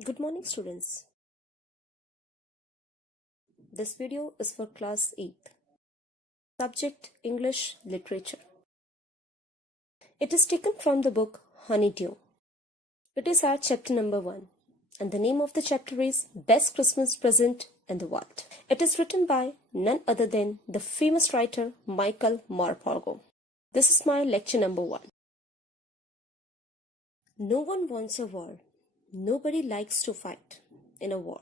Good morning, students. This video is for class 8th. Subject English Literature. It is taken from the book Honeydew. It is our chapter number 1, and the name of the chapter is Best Christmas Present in the World. It is written by none other than the famous writer Michael Morpurgo. This is my lecture number 1. No one wants a war. Nobody likes to fight in a war.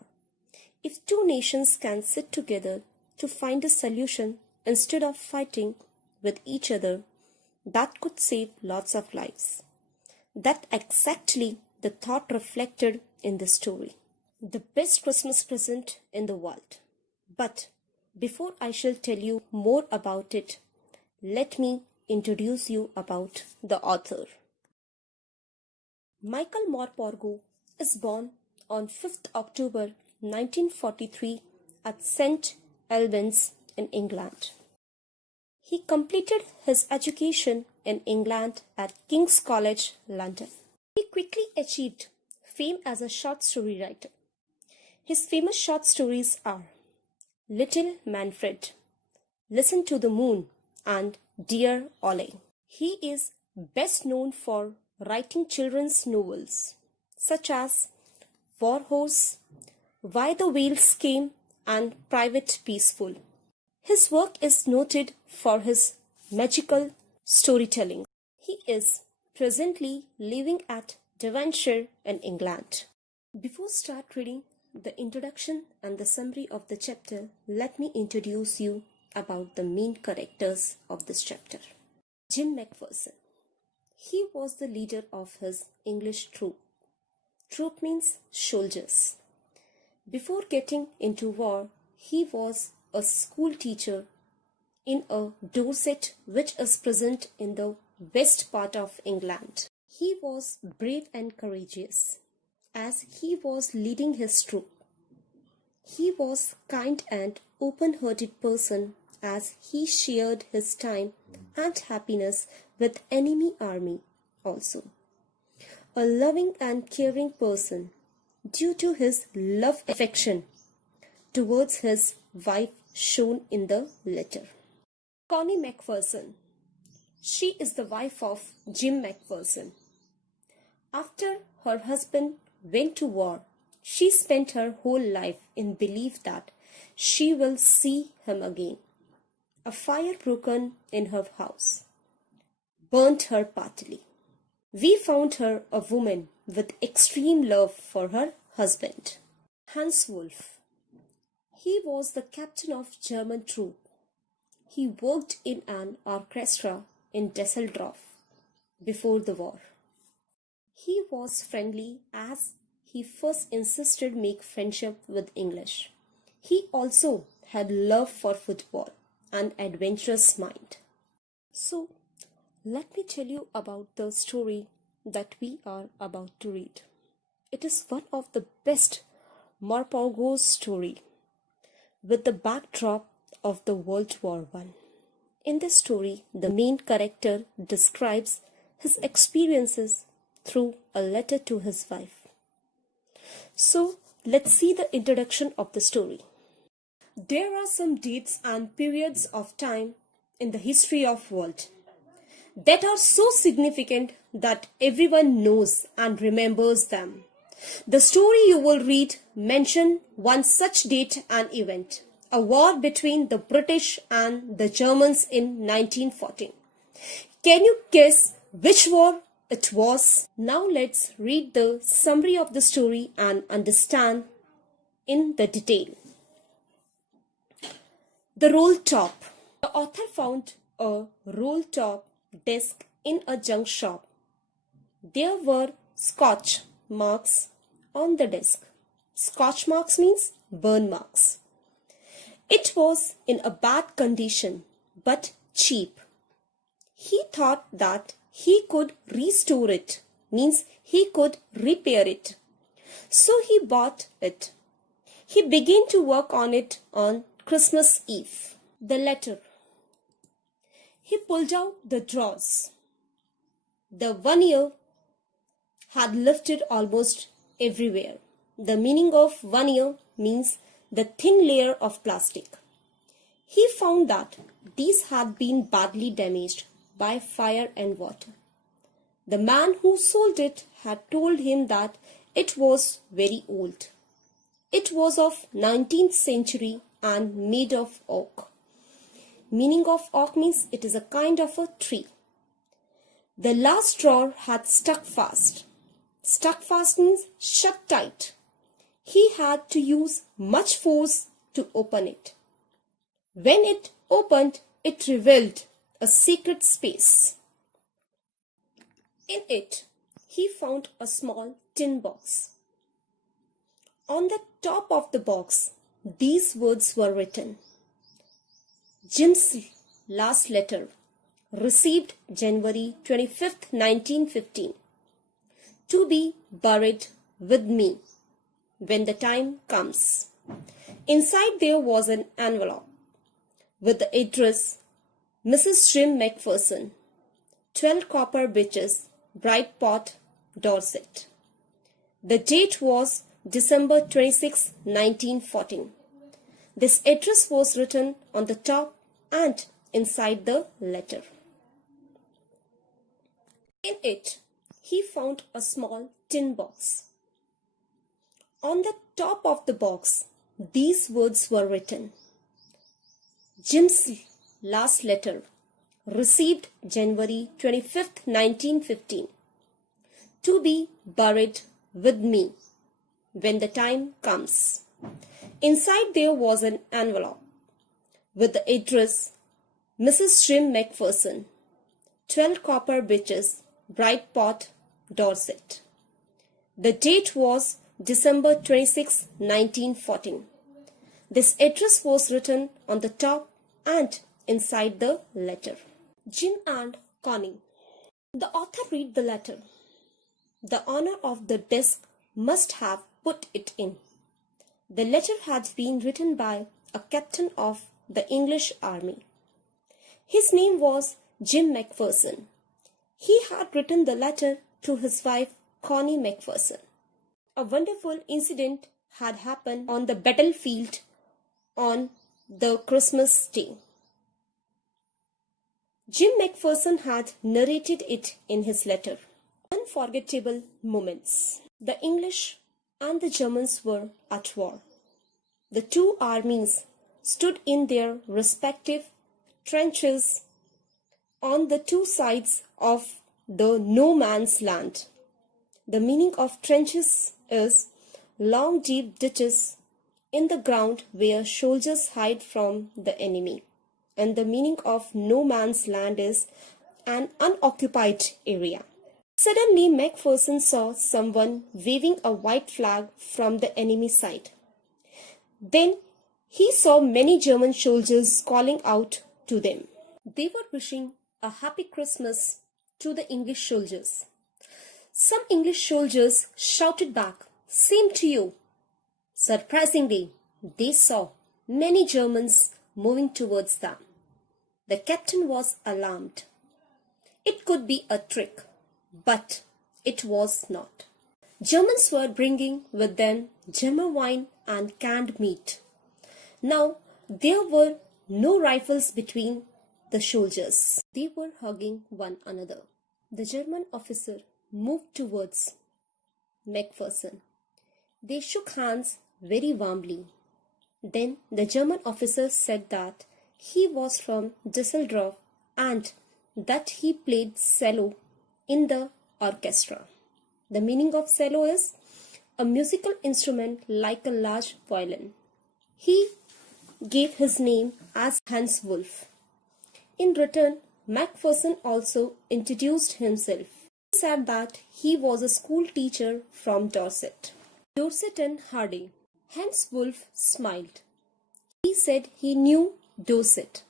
If two nations can sit together to find a solution instead of fighting with each other, that could save lots of lives. That's exactly the thought reflected in the story. The best Christmas present in the world. But before I shall tell you more about it, let me introduce you about the author. Michael Morpurgo is born on 5th October 1943 at St. Albans in England. He completed his education in England at King's College, London. He quickly achieved fame as a short story writer. His famous short stories are Little Manfred, Listen to the Moon, and Dear Ollie. He is best known for writing children's novels such as War Horse, Why the Whales Came, and Private Peaceful. His work is noted for his magical storytelling. He is presently living at Devonshire in England. Before start reading the introduction and the summary of the chapter, let me introduce you about the main characters of this chapter. Jim Macpherson. He was the leader of his English troop. Troop means soldiers. Before getting into war, he was a school teacher in a Dorset which is present in the west part of England. He was brave and courageous as he was leading his troop. He was kind and open-hearted person as he shared his time and happiness with enemy army also. A loving and caring person due to his love affection towards his wife shown in the letter. Connie Macpherson. She is the wife of Jim Macpherson. After her husband went to war, she spent her whole life in belief that she will see him again. A fire broken in her house, burnt her partly. We found her a woman with extreme love for her husband. Hans Wolff. He was the captain of German troop. He worked in an orchestra in Düsseldorf before the war. He was friendly as he first insisted make friendship with English. He also had love for football and adventurous mind. So, let me tell you about the story that we are about to read. It is one of the best Morpurgo's story with the backdrop of the World War I. In this story, the main character describes his experiences through a letter to his wife. So, let's see the introduction of the story. There are some dates and periods of time in the history of world that are so significant that everyone knows and remembers them. The story you will read mentions one such date and event, a war between the British and the Germans in 1914. Can you guess which war it was? Now let's read the summary of the story and understand in the detail. The roll top. The author found a roll top desk in a junk shop. There were scotch marks on the desk. Scotch marks means burn marks. It was in a bad condition but cheap. He thought that he could restore it, means he could repair it. So he bought it. He began to work on it on Christmas Eve. The letter. He pulled out the drawers. The 1 year had lifted almost everywhere. The meaning of veneer means the thin layer of plastic. He found that these had been badly damaged by fire and water. The man who sold it had told him that it was very old. It was of 19th century and made of oak. Meaning of oak means it is a kind of a tree. The last drawer had stuck fast. Stuck fast means shut tight. He had to use much force to open it. When it opened, it revealed a secret space. In it, he found a small tin box. On the top of the box, these words were written. Jim's last letter, received January 25th, 1915. To be buried with me when the time comes. Inside there was an envelope with the address Mrs. Jim Macpherson, 12 Copper Bitches, Brightpot, Dorset. The date was December 26, 1914. This address was written on the top and inside the letter. In it, he found a small tin box. On the top of the box, these words were written. Jim's last letter, received January 25th, 1915. To be buried with me when the time comes. Inside there was an envelope with the address Mrs. Jim Macpherson, 12 Copper Bitches, Brightpot, Dorset. The date was December 26, 1914. This address was written on the top and inside the letter. Jim and Connie. The author read the letter. The owner of the disc must have put it in. The letter had been written by a captain of the English army. His name was Jim Macpherson. He had written the letter to his wife Connie Macpherson. A wonderful incident had happened on the battlefield on the Christmas day. Jim Macpherson had narrated it in his letter. Unforgettable moments. The English and the Germans were at war. The two armies stood in their respective trenches on the two sides of the no man's land. The meaning of trenches is long deep ditches in the ground where soldiers hide from the enemy. And the meaning of no man's land is an unoccupied area. Suddenly, Macpherson saw someone waving a white flag from the enemy side. Then he saw many German soldiers calling out to them. They were wishing a happy Christmas to the English soldiers. Some English soldiers shouted back, "Same to you." Surprisingly, they saw many Germans moving towards them. The captain was alarmed. It could be a trick, but it was not. Germans were bringing with them German wine and canned meat. Now, there were no rifles between the soldiers. They were hugging one another. The German officer moved towards Macpherson. They shook hands very warmly. Then the German officer said that he was from Düsseldorf and that he played cello in the orchestra. The meaning of cello is a musical instrument like a large violin. He gave his name as Hans Wolf. In return, Macpherson also introduced himself. He said that he was a school teacher from Dorset. Dorset and Hardy. Hans Wolf smiled. He said he knew Dorset.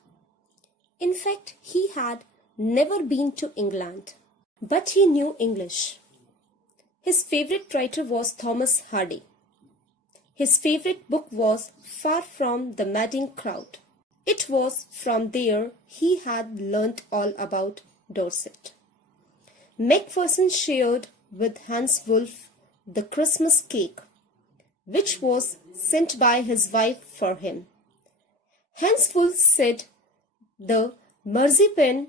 In fact, he had never been to England, but he knew English. His favorite writer was Thomas Hardy. His favorite book was Far from the Madding Crowd. It was from there he had learnt all about Dorset. Macpherson shared with Hans Wolf the Christmas cake, which was sent by his wife for him. Hans Wolf said the marzipan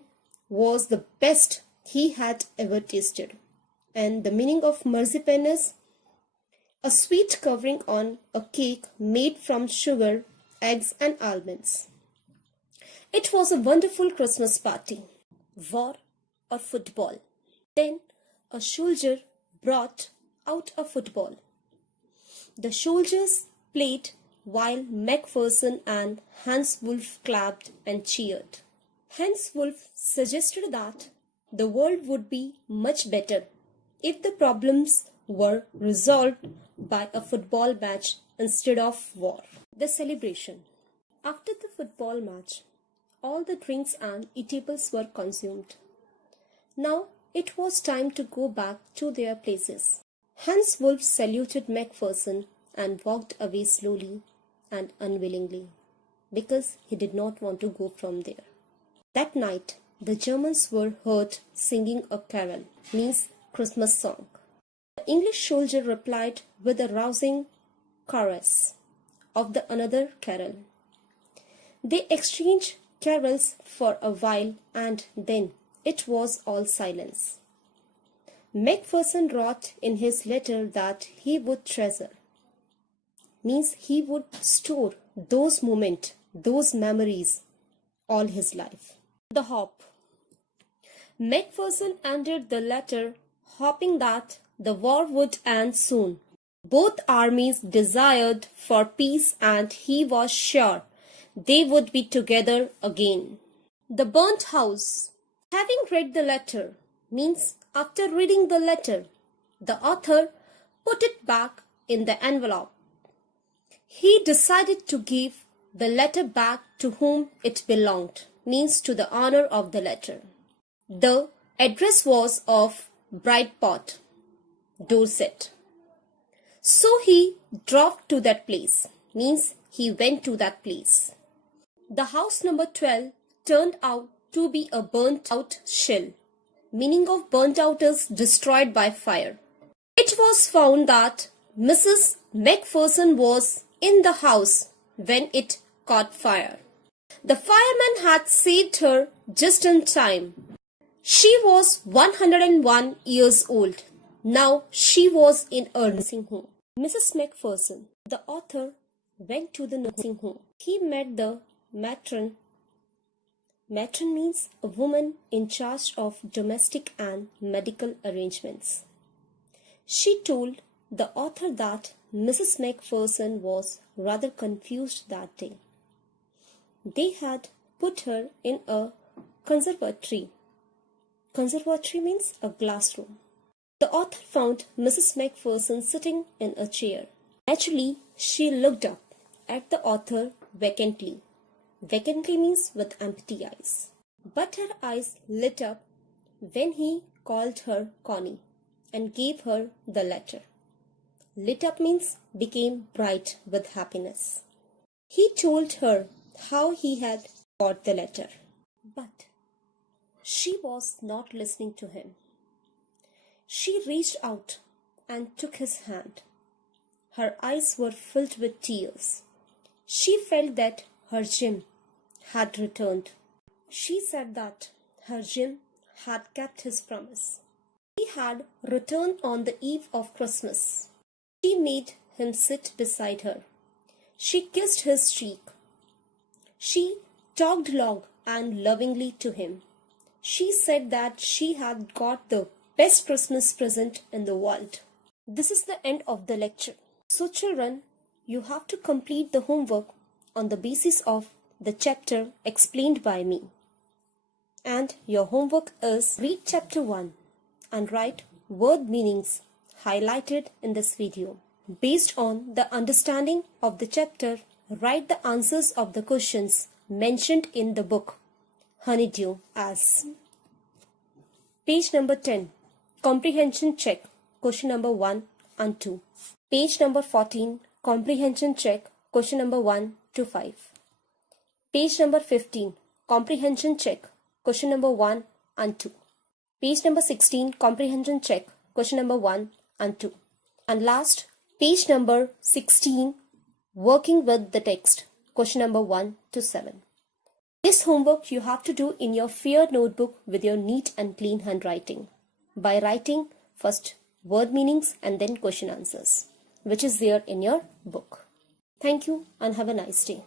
was the best he had ever tasted. And the meaning of marzipan is a sweet covering on a cake made from sugar, eggs and almonds. It was a wonderful Christmas party. War or football? Then a soldier brought out a football. The soldiers played while Macpherson and Hans Wolf clapped and cheered. Hans Wolf suggested that the world would be much better if the problems were resolved by a football match instead of war. The celebration. After the football match, all the drinks and eatables were consumed. Now it was time to go back to their places. Hans Wolf saluted Macpherson and walked away slowly and unwillingly, because he did not want to go from there. That night, the Germans were heard singing a carol, means Christmas song. The English soldier replied with a rousing chorus of the another carol. They exchanged carols for a while and then it was all silence. Macpherson wrote in his letter that he would treasure, means he would store those moments, those memories all his life. The hop. Macpherson ended the letter hoping that the war would end soon. Both armies desired for peace and he was sure they would be together again. The burnt house. Having read the letter, means after reading the letter, the author put it back in the envelope. He decided to give the letter back to whom it belonged, means to the owner of the letter. The address was of Brideport, Dorset. So he drove to that place, means he went to that place. The house number 12 turned out to be a burnt out shell, meaning of burnt out is destroyed by fire. It was found that Mrs. Macpherson was in the house when it caught fire. The fireman had saved her just in time. She was 101 years old. Now she was in a nursing home. Mrs. Macpherson, the author, went to the nursing home. He met the matron. Matron means a woman in charge of domestic and medical arrangements. She told the author that Mrs. Macpherson was rather confused that day. They had put her in a conservatory. Conservatory means a glass room. The author found Mrs. Macpherson sitting in a chair. Naturally, she looked up at the author vacantly. Vacantly means with empty eyes. But her eyes lit up when he called her Connie and gave her the letter. Lit up means became bright with happiness. He told her how he had got the letter. But she was not listening to him. She reached out and took his hand. Her eyes were filled with tears. She felt that her Jim had returned. She said that her Jim had kept his promise. He had returned on the eve of Christmas. She made him sit beside her. She kissed his cheek. She talked long and lovingly to him. She said that she had got the best Christmas present in the world. This is the end of the lecture. So children, you have to complete the homework on the basis of the chapter explained by me. And your homework is read chapter 1 and write word meanings highlighted in this video. Based on the understanding of the chapter, write the answers of the questions mentioned in the book Honeydew as page number 10, comprehension check, question number 1 and 2. Page number 14, comprehension check, question number 1 to 5. Page number 15, comprehension check, question number 1 and 2. Page number 16, comprehension check, question number 1 and 2. And last, Page number 16, working with the text, question number 1 to 7. This homework you have to do in your fair notebook with your neat and clean handwriting by writing first word meanings and then question answers, which is there in your book. Thank you and have a nice day.